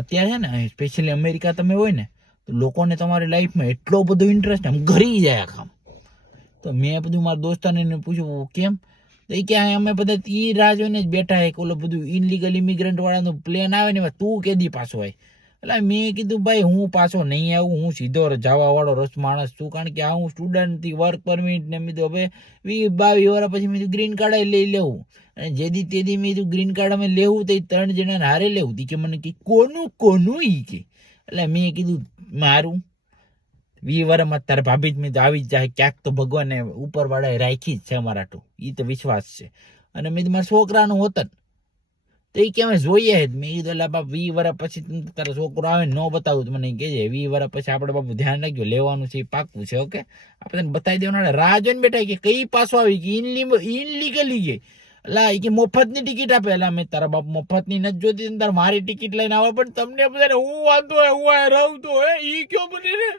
અત્યારે છે ને સ્પેશિયલી અમેરિકા તમે હોય ને તો લોકોને તમારી લાઈફમાં એટલો બધો ઇન્ટરેસ્ટ આમ ઘરી જાય આખા. તો મેં બધું મારા દોસ્તાને પૂછ્યું કેમ, તો એ કે અમે બધા એ રાહ જોઈને જ બેઠા એક ઓલો બધું ઇનલીગલ ઇમિગ્રન્ટ વાળાનું પ્લેન આવે ને તું કેદી પાછો હોય. એટલે મેં કીધું ભાઈ હું પાછો નહીં આવું, હું સીધો જવા વાળો રસ માણસ છું, કારણ કે આ હું સ્ટુડન્ટથી વર્ક પરમિટ ને મેં હવે 20-22 વર્ષ પછી મેં ગ્રીન કાર્ડ લઈ લેવું. અને જેદી તેદી મેં ગ્રીન કાર્ડ અમે લેવું તો 3 જણાને હારે લેવું. કે મને કે કોનું ઈ કે. એટલે મેં કીધું મારું 20 વર્ષમાં તારે ભાભી જ મેં તો આવી જ જાય ક્યાંક, તો ભગવાને ઉપર વાળાએ રાખી જ છે અમારા ટુ, એ તો વિશ્વાસ છે. અને મેં મારા છોકરાનું હોતન તો એ કે અમે જોઈએ જ. મેં કીધું એટલે બાપ 20 વર્ષ પછી તારો છોકરો આવે ને ન બતાવું તો મને કહેજે. 20 વર્ષ પછી આપણે બાપુ ધ્યાન રાખજો, લેવાનું છે એ પાકું છે. ઓકે, આપણે બતાવી દેવાના. રાહ જોઈને બેઠા કે કઈ પાછો આવી કે ઇનલીગલી ગઈ. એટલે એ કે મફતની ટિકિટ આપે. એટલે મેં તારા બાપ મફતની નથી જોતી, તારે મારી ટિકિટ લઈને આવે. પણ તમને બધાને હું વાંધો હું રહું તો એ કયો બને રે.